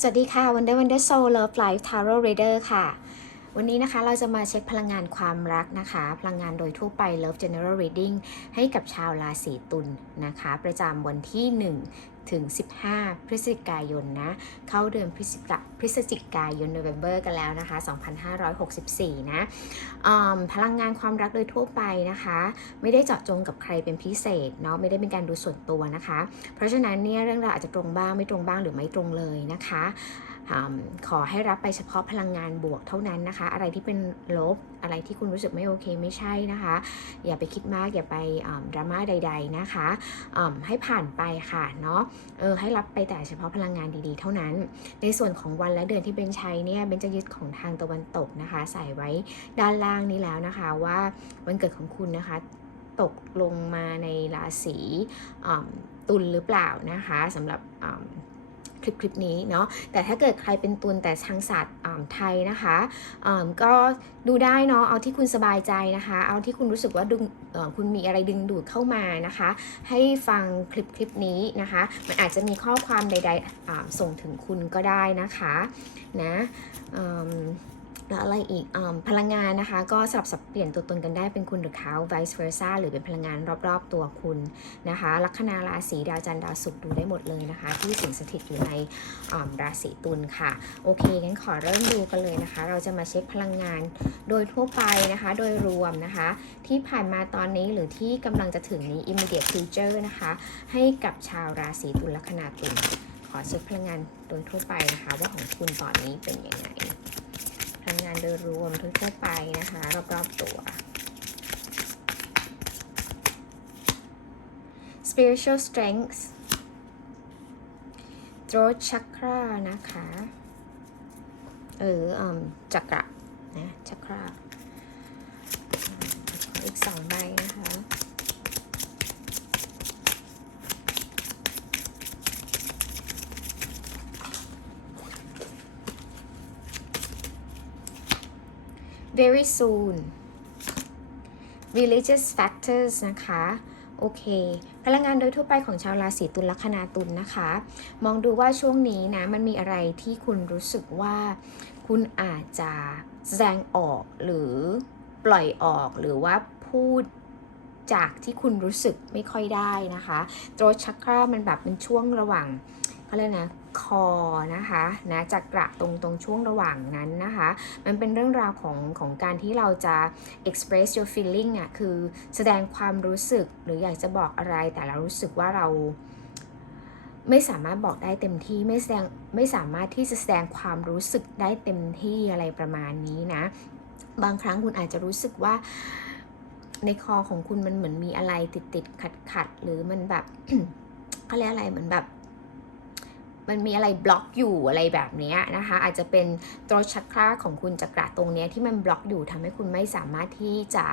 สวัสดีค่ะ Wonder Wonder Soul Love Life Tarot Reader ค่ะ วันนี้นะคะเราจะมาเช็คพลังงานความรักนะคะ พลังงานโดยทั่วไป Love General Reading ให้กับชาวราศีตุลนนะคะ ประจำวันที่ 1 ถึง 15 พฤศจิกายนนะ เข้าเดือนพฤศจิกาพฤศจิกายน November กันแล้วนะคะ 2564 นะอืมพลังงานความรักโดยทั่วไปนะคะ ไม่ได้เจาะจงกับใครเป็นพิเศษเนาะไม่ได้เป็นการดูส่วนตัวนะคะ เพราะฉะนั้นเนี่ยเรื่องราวอาจจะตรงบ้างไม่ตรงบ้างหรือไม่ตรงเลยนะคะ ขอให้รับไปเฉพาะพลังงานบวกเท่านั้นนะคะ อะไรที่เป็นลบอะไรที่คุณรู้สึกไม่โอเคไม่ใช่นะคะ อย่าไปคิดมากอย่าไปดราม่าใด ๆนะคะให้ผ่านไปค่ะเนาะเออให้รับไปแต่เฉพาะพลังงานดีๆ เท่านั้น ในส่วนของวันและเดือนที่เบนใช้เนี่ยเบนจะยึดของทางตะวันตกนะคะ ใส่ไว้ด้านล่างนี้แล้วนะคะ ว่าวันเกิดของคุณนะคะ ตกลงมาในราศีตุลหรือเปล่านะคะสำหรับ ลิปคลิปนี้เนาะแต่ถ้าเกิดใครเป็นตุนแต่ทางศาสตร์ไทยนะคะก็ดูได้เนาะเอาที่คุณสบายใจนะคะ เอาที่คุณรู้สึกว่าดึงคุณมีอะไรดึงดูดเข้ามานะคะ ให้ฟังคลิปคลิปนี้นะคะ มันอาจจะมีข้อความใดๆส่งถึงคุณก็ได้นะคะนะ แล้วอะไรอีกอพลังงานนะคะ ก็สลับสับเปลี่ยนตัวตนกันได้เป็นคุณหรือเขา vice versa หรือเป็นพลังงานรอบๆตัวคุณนะคะ ลัคนาราศีดาวจันทร์ดาวศุกร์ดูได้หมดเลยนะคะ ที่สิงสถิตอยู่ในราศีตุลค่ะ โอเคงั้นขอเริ่มดูกันเลยนะคะ เราจะมาเช็คพลังงานโดยทั่วไปนะคะ โดยรวมนะคะ ที่ผ่านมาตอนนี้หรือที่กำลังจะถึงนี้ immediate future นะคะ ให้กับชาวราศีตุลลัคนาตุลขอเช็คพลังงานโดยทั่วไปนะคะ ว่าของคุณตอนนี้เป็นยังไง งงานโดยรวมทั่วๆไปนะคะ รอบๆตัว spiritual strength throat chakra นะคะ เอออืมจักระนะจักระขออีกสองใบนะคะ very soon religious factors นะคะ โอเค พลังงานโดยทั่วไปของชาวราศีตุลลัคนาตุลนะคะ มองดูว่าช่วงนี้นะ มันมีอะไรที่คุณรู้สึกว่าคุณอาจจะแสดงออกหรือปล่อยออกหรือว่าพูดจากที่คุณรู้สึกไม่ค่อยได้นะคะโตรชักรามันแบบเป็นช่วงระหว่างเขาเรียกนะ คอนะคะนะจักระตรงตรงช่วงระหว่างนั้นนะคะ มันเป็นเรื่องราวของของการที่เราจะ express your feeling อะคือแสดงความรู้สึกหรืออยากจะบอกอะไรแต่เรารู้สึกว่าเราไม่สามารถบอกได้เต็มที่ไม่แสดงไม่สามารถที่จะแสดงความรู้สึกได้เต็มที่อะไรประมาณนี้นะ บางครั้งคุณอาจจะรู้สึกว่าในคอของคุณมันเหมือนมีอะไรติดติดขัดขัดหรือมันแบบเขาเรียกอะไรเหมือนแบบ มันมีอะไรบล็อกอยู่อะไรแบบนี้นะคะ อาจจะเป็นตัวชักราของคุณจักระตรงนี้ที่มันบล็อกอยู่ทำให้คุณไม่สามารถที่จะ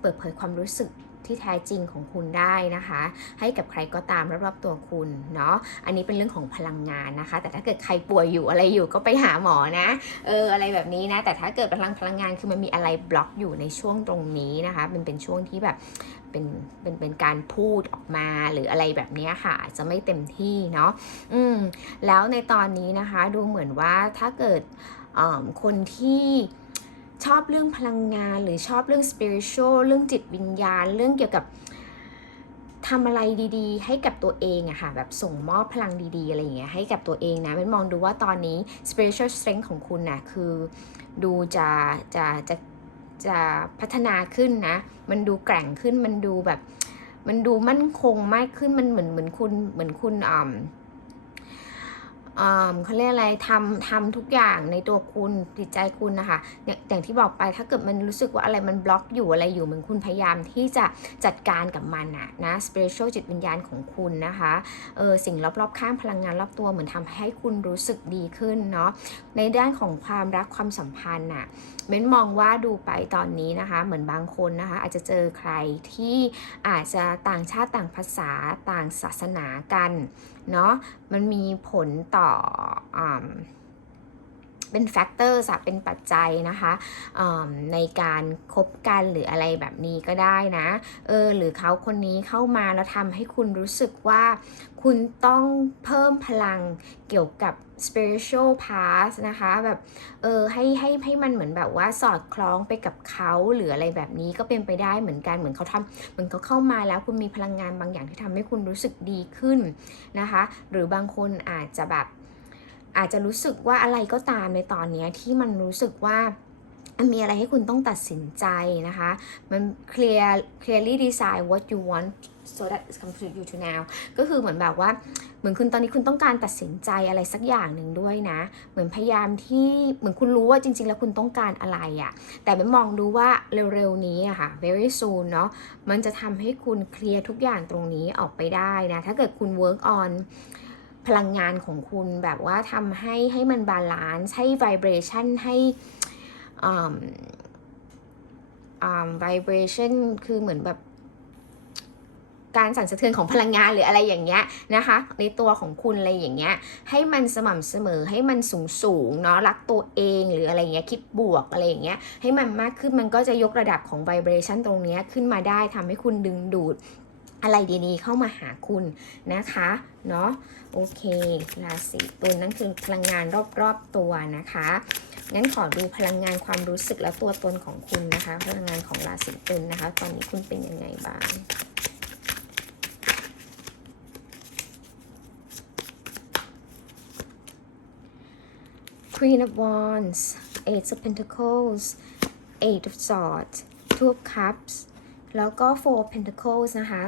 เปิดเผยความรู้สึก ที่แท้จริงของคุณได้นะคะ ให้กับใครก็ตามรอบๆตัวคุณเนาะอันนี้เป็นเรื่องของพลังงานนะคะ แต่ถ้าเกิดใครป่วยอยู่อะไรอยู่ก็ไปหาหมอนะเอออะไรแบบนี้นะ แต่ถ้าเกิดพลังพลังงานคือมันมีอะไรบล็อกอยู่ในช่วงตรงนี้นะคะมันเป็นช่วงที่แบบเป็นเป็นเป็นการพูดออกมาหรืออะไรแบบนี้ค่ะอาจจะไม่เต็มที่เนาะอืมแล้วในตอนนี้นะคะ ดูเหมือนว่าถ้าเกิดคนที่ ชอบเรื่องพลังงาน หรือชอบเรื่อง spiritual เรื่องจิตวิญญาณ เรื่องเกี่ยวกับทำอะไรดีๆ ให้กับตัวเองอะค่ะแบบส่งมอบพลังดีๆ อะไรอย่างเงี้ยให้กับตัวเองนะเป็นมองดูว่าตอนนี้ spiritual strength ของคุณนะคือดูจะจะจะจะพัฒนาขึ้นนะ มันดูแกร่งขึ้นมันดูแบบ มันดูมั่นคงมากขึ้นมันเหมือนเหมือนคุณเหมือนคุณออ่า เขาเรียกอะไรทำทำทุกอย่างในตัวคุณจิตใจคุณนะคะอย่างอย่างที่บอกไปถ้าเกิดมันรู้สึกว่าอะไรมันบล็อกอยู่อะไรอยู่เหมือนคุณพยายามที่จะจัดการกับมันอะนะ spiritual จิตวิญญาณของคุณนะคะเออสิ่งรอบๆข้างพลังงานรอบตัวเหมือนทำให้คุณรู้สึกดีขึ้นเนาะในด้านของความรักความสัมพันธ์น่ะเบ้นมองว่าดูไปตอนนี้นะคะ เหมือนบางคนนะคะ อาจจะเจอใครที่อาจจะต่างชาติต่างภาษาต่างศาสนากันเนาะมันมีผลต่ออเป็นแฟกเตอร์เป็นปัจจัยนะคะในการคบกันหรืออะไรแบบนี้ก็ได้นะเออหรือเขาคนนี้เข้ามาแล้วทำให้คุณรู้สึกว่า คุณต้องเพิ่มพลังเกี่ยวกับ spiritual path นะคะ แบบเออให้ให้ให้มันเหมือนแบบว่าสอดคล้องไปกับเขาหรืออะไรแบบนี้ก็เป็นไปได้เหมือนกันเหมือนเขาทำเหมือนเขาเข้ามาแล้วคุณมีพลังงานบางอย่างที่ทำให้คุณรู้สึกดีขึ้นนะคะ หรือบางคนอาจจะแบบอาจจะรู้สึกว่าอะไรก็ตามในตอนนี้ที่มันรู้สึกว่ามีอะไรให้คุณต้องตัดสินใจนะคะ มัน clear clearly decide what you want so that it comes to you to now ก็คือเหมือนแบบว่า เหมือนคุณตอนนี้คุณต้องการตัดสินใจอะไรสักอย่างหนึ่งด้วยนะ เหมือนพยายามที่เหมือนคุณรู้ว่าจริง ๆ แล้วคุณต้องการอะไรอะ่ะ แต่ไม่มองดูว่าเร็วๆนี้อะค่ะ very soon เนาะมันจะทำให้คุณเคลียร์ทุกอย่างตรงนี้ออกไปได้นะ ถ้าเกิดคุณ work on พลังงานของคุณแบบว่าทำให้ให้มันบาลานซ์ให้ vibration ให้อ่าอ่า vibration คือเหมือนแบบ การสั่นสะเทือนของพลังงานหรืออะไรอย่างเงี้ยนะคะ ในตัวของคุณอะไรอย่างเงี้ยให้มันสม่ำเสมอให้มันสูงสูงๆเนาะรักตัวเองหรืออะไรเงี้ยคิดบวกอะไรอย่างเงี้ยให้มันมากขึ้นมันก็จะยกระดับของ vibration ตรงเนี้ยขึ้นมาได้ทำให้คุณดึงดูดอะไรดีๆเข้ามาหาคุณนะคะเนาะโอเคราศีตุลนั่นคือพลังงานรอบๆตัวนะคะงั้นขอดูพลังงานความรู้สึกและตัวตนของคุณนะคะ พลังงานของราศีตุลนะคะ ตอนนี้คุณเป็นยังไงบ้าง Queen of Wands Eight of Pentacles Eight of Swords Two of Cups แล้วก็ Four of Pentacles นะคะ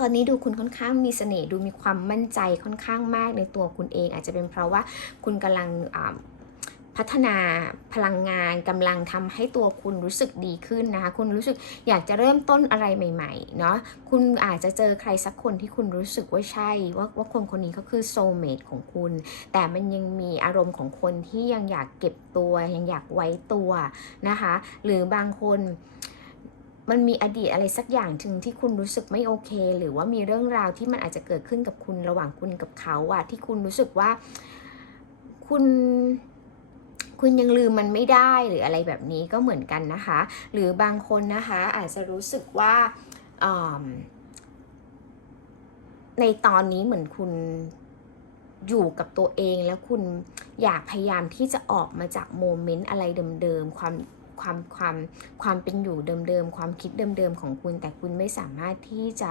ตอนนี้ดูคุณค่อนข้างมีเสน่ห์ดูมีความมั่นใจค่อนข้างมากในตัวคุณเอง อาจจะเป็นเพราะว่าคุณกำลัง พัฒนาพลังงานกำลังทำให้ตัวคุณรู้สึกดีขึ้นนะคะ คุณรู้สึกอยากจะเริ่มต้นอะไรใหม่ๆเนาะคุณอาจจะเจอใครสักคนที่คุณรู้สึกว่าใช่ ว่าว่าคนคนนี้เขาคือโซเมตของคุณ แต่มันยังมีอารมณ์ของคนที่ยังอยากเก็บตัวยังอยากไว้ตัวนะคะ หรือบางคนมันมีอดีตอะไรสักอย่างถึงที่คุณรู้สึกไม่โอเค หรือว่ามีเรื่องราวที่มันอาจจะเกิดขึ้นกับคุณระหว่างคุณกับเขาอะที่คุณรู้สึกว่าคุณ คุณยังลืมมันไม่ได้หรืออะไรแบบนี้ก็เหมือนกันนะคะ หรือบางคนนะคะอาจจะรู้สึกว่าในตอนนี้เหมือนคุณอยู่กับตัวเองแล้วคุณอยากพยายามที่จะออกมาจากโมเมนต์อะไรเดิมๆความความความความเป็นอยู่เดิมๆความคิดเดิมๆของคุณ แต่คุณไม่สามารถที่จะ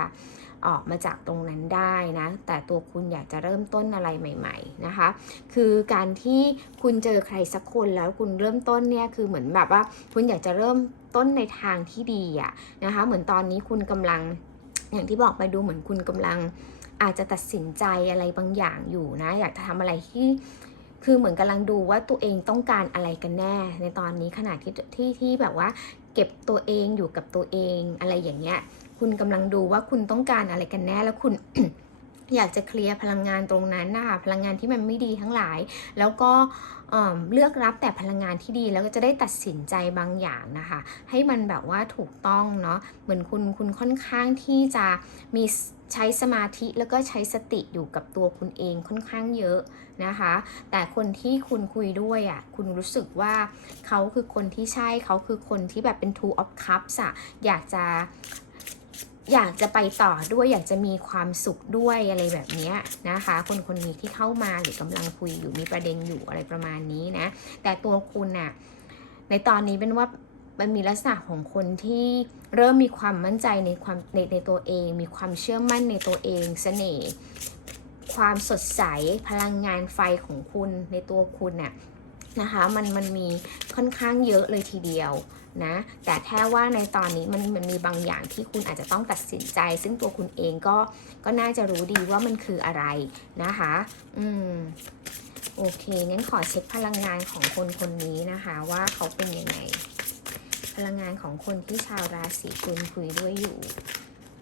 ออกมาจากตรงนั้นได้นะ แต่ตัวคุณอยากจะเริ่มต้นอะไรใหม่ ๆนะคะ คือการที่คุณเจอใครสักคนแล้วคุณเริ่มต้นเนี่ยคือเหมือนแบบว่าคุณอยากจะเริ่มต้นในทางที่ดีอะนะคะ เหมือนตอนนี้คุณกำลังอย่างที่บอกไปดูเหมือนคุณกำลังอาจจะตัดสินใจอะไรบางอย่างอยู่นะ อยากจะทำอะไรที่คือเหมือนกำลังดูว่าตัวเองต้องการอะไรกันแน่ ในตอนนี้ขณะที่ที่ที่แบบว่า เก็บตัวเองอยู่กับตัวเองอะไรอย่างเงี้ย คุณกำลังดูว่าคุณต้องการอะไรกันแน่แล้วคุณอยากจะเคลียร์พลังงานตรงนั้นนะคะพลังงานที่มันไม่ดีทั้งหลาย แล้วก็เเลือกรับแต่พลังงานที่ดีแล้วก็จะได้ตัดสินใจบางอย่างนะคะ ให้มันแบบว่าถูกต้องเนาะเหมือนคุณคุณค่อนข้างที่จะมีใช้สมาธิแล้วก็ใช้สติอยู่กับตัวคุณเองค่อนข้างเยอะนะคะ แต่คนที่คุณคุยด้วยอะ่ะคุณรู้สึกว่าเขาคือคนที่ใช่เขาคือคนที่แบบเป็น two of cups อะอยากจะ อยากจะไปต่อด้วยอยากจะมีความสุขด้วยอะไรแบบนี้นะคะ คนคนนี้ที่เข้ามาหรือกำลังคุยอยู่มีประเด็นอยู่อะไรประมาณนี้นะ แต่ตัวคุณน่ะในตอนนี้เป็นว่ามันมีลักษณะของคนที่เริ่มมีความมั่นใจในความในในตัวเอง มีความเชื่อมั่นในตัวเองเสน่ห์ความสดใสพลังงานไฟของคุณในตัวคุณน่ะนะคะมันมันมีค่อนข้างเยอะเลยทีเดียว นะแต่แค่ว่าในตอนนี้มันมันมีบางอย่างที่คุณอาจจะต้องตัดสินใจ ซึ่งตัวคุณเองก็ก็น่าจะรู้ดีว่ามันคืออะไรนะคะ อืมโอเคงั้นขอเช็คพลังงานของคนคนนี้นะคะ ว่าเขาเป็นยังไง พลังงานของคนที่ชาวราศีกุลคุยด้วยอยู่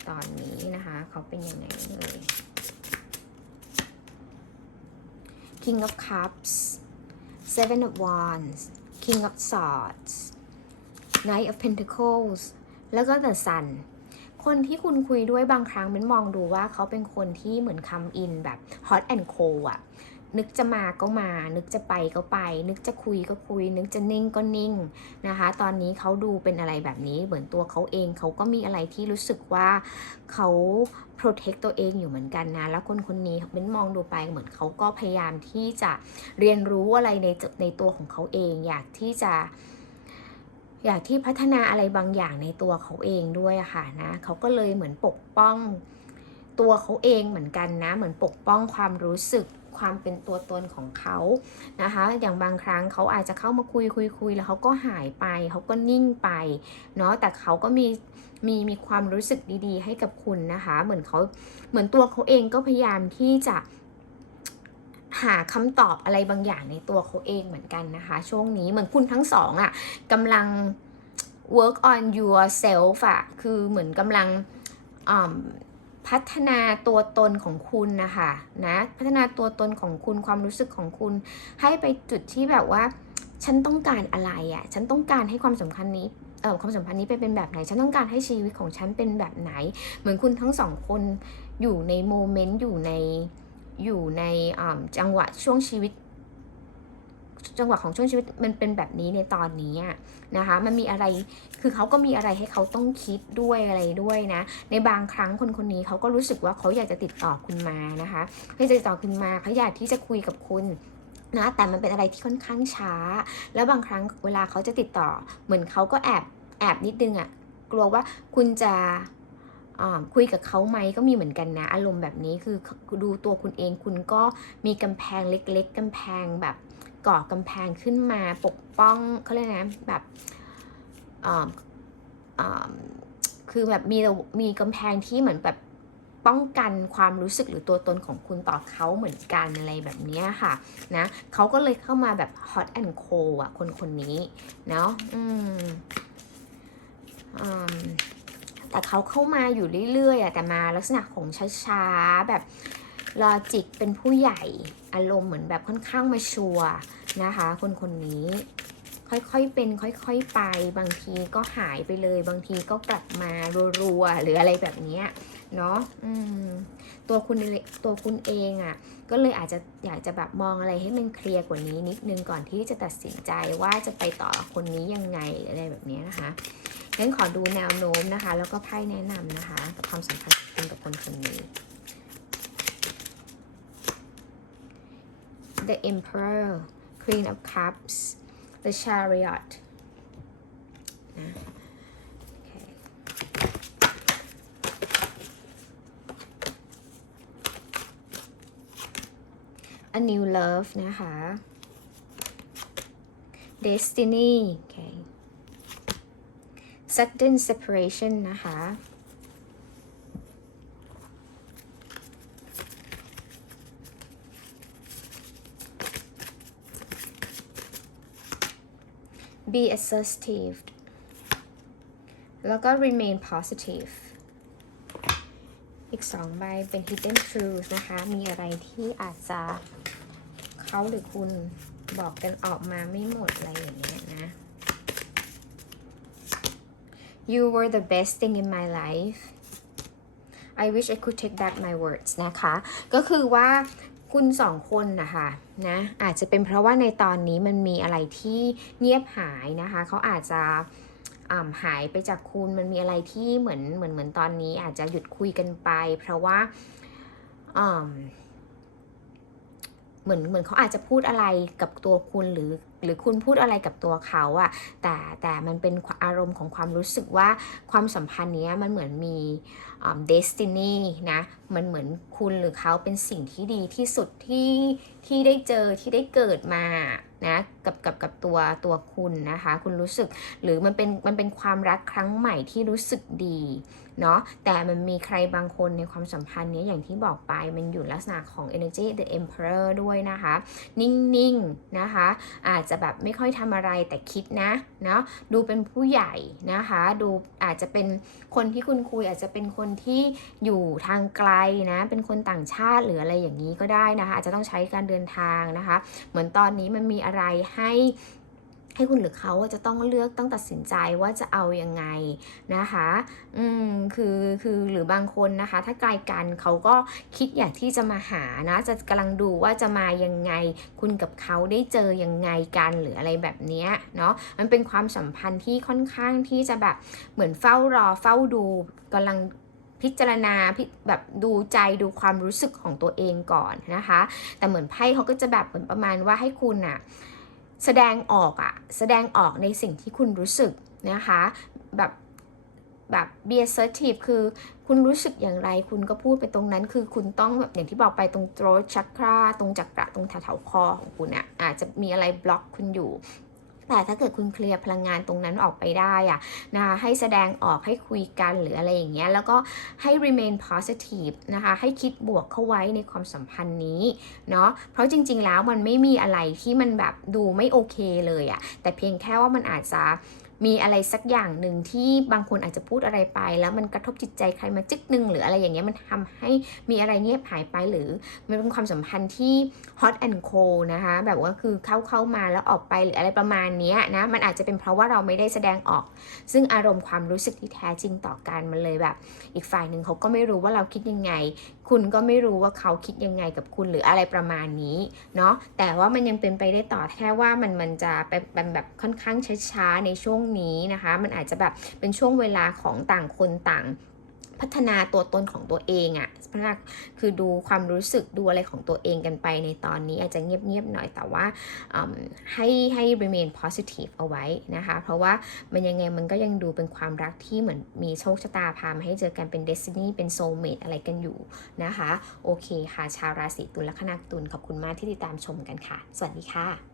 ตอนนี้นะคะ เขาเป็นยังไงเลย King of Cups Seven of Wands King of Swords Knight of Pentacles แล้วก็ The Sun คนที่คุณคุยด้วยบางครั้งเป็นมองดูว่าเขาเป็นคนที่เหมือนคำอินแบบ hot and cold อะนึกจะมาก็มา นึกจะไปก็ไป นึกจะคุยก็คุย นึกจะนิ่งก็นิ่งนะคะ ตอนนี้เขาดูเป็นอะไรแบบนี้ เหมือนตัวเขาเองเขาก็มีอะไรที่รู้สึกว่าเขา protect ตัวเองอยู่เหมือนกันนะ แล้วคนคนนี้เป็นมองดูไปเหมือนเขาก็พยายามที่จะเรียนรู้อะไรในในตัวของเขาเอง อยากที่จะ อยากที่พัฒนาอะไรบางอย่างในตัวเขาเองด้วยค่ะนะเขาก็เลยเหมือนปกป้องตัวเขาเองเหมือนกันนะ เหมือนปกป้องความรู้สึกความเป็นตัวตนของเขานะคะ อย่างบางครั้งเขาอาจจะเข้ามาคุยคุยคุยแล้วเขาก็หายไป เขาก็นิ่งไปเนาะ แต่เขาก็มีมีมีความรู้สึกดีๆ ให้กับคุณนะคะ เหมือนเขาเหมือนตัวเขาเองก็พยายามที่จะ หาคำตอบอะไรบางอย่างในตัวเขาเองเหมือนกันนะคะ ช่วงนี้เหมือนคุณทั้งสองอะ่ะกำลัง work on yourself อะคือเหมือนกำลังพัฒนาตัวตนของคุณนะคะนะพัฒนาตัวตนของคุณความรู้สึกของคุณ ให้ไปจุดที่แบบว่า ฉันต้องการอะไรอะ่ะฉันต้องการให้ความสำคัญนี้เออความสัมพันธ์นี้เป็นเป็นแบบไหน ฉันต้องการให้ชีวิตของฉันเป็นแบบไหน เหมือนคุณทั้งสองคนอยู่ในโมเมนต์อยู่ใน อยู่ในจังหวะช่วงชีวิต จังหวะของช่วงชีวิตมันเป็นแบบนี้ในตอนนี้นะคะ มันมีอะไรคือเขาก็มีอะไรให้เขาต้องคิดด้วยอะไรด้วยนะ ในบางครั้งคนคนนี้เขาก็รู้สึกว่าเขาอยากจะติดต่อคุณมานะคะเขาจะติดต่อคุณมาเขาอยากที่จะคุยกับคุณนะแต่มันเป็นอะไรที่ค่อนข้างช้า แล้วบางครั้งเวลาเขาจะติดต่อ เหมือนเขาก็แอบแอบนิดนึงอะ่ะกลัวว่าคุณจะ คุยกับเขาไหมก็มีเหมือนกันนะ อารมณ์แบบนี้คือดูตัวคุณเองคุณก็มีกำแพงเล็ก ๆกำแพงแบบก่อกำแพงขึ้นมาปกป้องเขาเรียกนะแบบคือแบบมีมีกำแพงที่เหมือนแบบป้องกันความรู้สึกหรือตัวตนของคุณต่อเขาเหมือนกันอะไรแบบนี้ค่ะนะเขาก็เลยเข้ามาแบบ hot and cold อะคนคนนี้เนาะอืมอืม แต่เขาเข้ามาอยู่เรื่อยๆอะแต่มาลักษณะของช้าๆแบบลอจิกเป็นผู้ใหญ่อารมณ์เหมือนแบบค่อนข้างมาชัวนะคะ คนคนนี้ค่อยๆเป็นค่อยๆไปบางทีก็หายไปเลย บางทีก็กลับมารัวๆหรืออะไรแบบนี้เนาะตัวคุณตัวคุณเองอะ่ะก็เลยอาจจะอยากจะแบบมองอะไรให้มันเคลียร์กว่านี้นิดนึงก่อนที่จะตัดสินใจว่าจะไปต่อคนนี้ยังไงอะไรแบบนี้นะคะ งั้นขอดูแนวโน้มนะคะ แล้วก็ไพ่แนะนำนะคะกับความสัมพันธ์ของคุณกับคนคนนี้ The Emperor Queen of Cups The Chariot นะ A new love นะคะ Destiny โอเค Sudden separation นะคะ be assertive แล้วก็ remain positive อีกสองใบเป็น hidden truth นะคะ มีอะไรที่อาจจะเขาหรือคุณบอกกันออกมาไม่หมดอะไรอย่างเงี้ยนะ you were the best thing in my life I wish I could take back my words นะคะ ก็คือว่าคุณสองคนนะคะนะอาจจะเป็นเพราะว่าในตอนนี้มันมีอะไรที่เงียบหายนะคะ เขาอาจจะหายไปจากคุณมันมีอะไรที่เหมือนเหมือนเหมือนตอนนี้อาจจะหยุดคุยกันไป เพราะว่า เหมือนเหมือนเขาอาจจะพูดอะไรกับตัวคุณหรือหรือคุณพูดอะไรกับตัวเขาอะแต่แต่มันเป็นอารมณ์ของความรู้สึกว่าความสัมพันธ์นี้มันเหมือนมีเดสตินีนะมันเหมือนคุณหรือเขาเป็นสิ่งที่ดีที่สุดที่ที่ได้เจอที่ได้เกิดมานะกับกับกับตัวตัวคุณนะคะ คุณรู้สึกหรือมันเป็นมันเป็นความรักครั้งใหม่ที่รู้สึกดี เนาะแต่มันมีใครบางคนในความสัมพันธ์นี้อย่างที่บอกไปมันอยู่ลักษณะของ energy the emperor ด้วยนะคะ นิ่งๆนะคะ อาจจะแบบไม่ค่อยทำอะไรแต่คิดนะเนาะดูเป็นผู้ใหญ่นะคะ ดูอาจจะเป็นคนที่คุณคุยอาจจะเป็นคนที่อยู่ทางไกลนะเป็นคนต่างชาติหรืออะไรอย่างนี้ก็ได้นะคะ อาจจะต้องใช้การเดินทางนะคะ เหมือนตอนนี้มันมีอะไรให้ ให้คุณหรือเขาจะต้องเลือกต้องตัดสินใจว่าจะเอายังไงนะคะ อืมคือคือหรือบางคนนะคะ ถ้าไกลกันเขาก็คิดอยากที่จะมาหานะ จะกำลังดูว่าจะมายังไง คุณกับเขาได้เจอยังไงกันหรืออะไรแบบเนี้ยเนาะมันเป็นความสัมพันธ์ที่ค่อนข้างที่จะแบบเหมือนเฝ้ารอเฝ้าดูกำลังพิจารณาพิแบบดูใจดูความรู้สึกของตัวเองก่อนนะคะ แต่เหมือนไพ่เขาก็จะแบบเหมือนประมาณว่าให้คุณอะ แสดงออกอะแสดงออกในสิ่งที่คุณรู้สึกนะคะแบบแบบ be assertive คือคุณรู้สึกอย่างไร คุณก็พูดไปตรงนั้น คือคุณต้องแบบอย่างที่บอกไปตรง throat chakra ตรงจักระตรงแถวๆคอของคุณอะอาจจะมีอะไรบล็อกคุณอยู่ แต่ถ้าเกิดคุณเคลียร์พลังงานตรงนั้นออกไปได้อะนะคะให้แสดงออกให้คุยกันหรืออะไรอย่างเงี้ยแล้วก็ให้ remain positive นะคะให้คิดบวกเข้าไว้ในความสัมพันธ์นี้เนาะเพราะจริง ๆ แล้วมันไม่มีอะไรที่มันแบบดูไม่โอเคเลยอะแต่เพียงแค่ว่ามันอาจจะ มีอะไรสักอย่างหนึ่งที่บางคนอาจจะพูดอะไรไป แล้วมันกระทบจิตใจใครมาจึกหนึ่งหรืออะไรอย่างเงี้ยมันทำให้มีอะไรเงียบหายไปหรือมันเป็นความสัมพันธ์ที่ hot and cold นะคะแบบว่าคือเข้าเข้ามาแล้วออกไปหรืออะไรประมาณนี้นะมันอาจจะเป็นเพราะว่าเราไม่ได้แสดงออก ซึ่งอารมณ์ความรู้สึกที่แท้จริงต่อกันมันเลยแบบ อีกฝ่ายหนึ่งเขาก็ไม่รู้ว่าเราคิดยังไง คุณก็ไม่รู้ว่าเขาคิดยังไงกับคุณหรืออะไรประมาณนี้เนาะแต่ว่ามันยังเป็นไปได้ต่อแค่ว่ามันมันจะเป็นแบบค่อนข้างช้าๆในช่วงนี้นะคะ มันอาจจะแบบเป็นช่วงเวลาของต่างคนต่าง พัฒนาตัวตนของตัวเองอะ่ะพัฒนาคือดูความรู้สึกดูอะไรของตัวเองกันไปในตอนนี้อาจจะเงียบๆหน่อยแต่ว่าให้ให้ remain positive เอาไว้นะคะ เพราะว่ามันยังไงมันก็ยังดูเป็นความรักที่เหมือนมีโชคชะตาพามาให้เจอกันเป็น destiny เป็น soulmate อะไรกันอยู่นะคะ โอเคค่ะ ชาวราศีตุลและคณาตุลขอบคุณมากที่ติดตามชมกันค่ะ สวัสดีค่ะ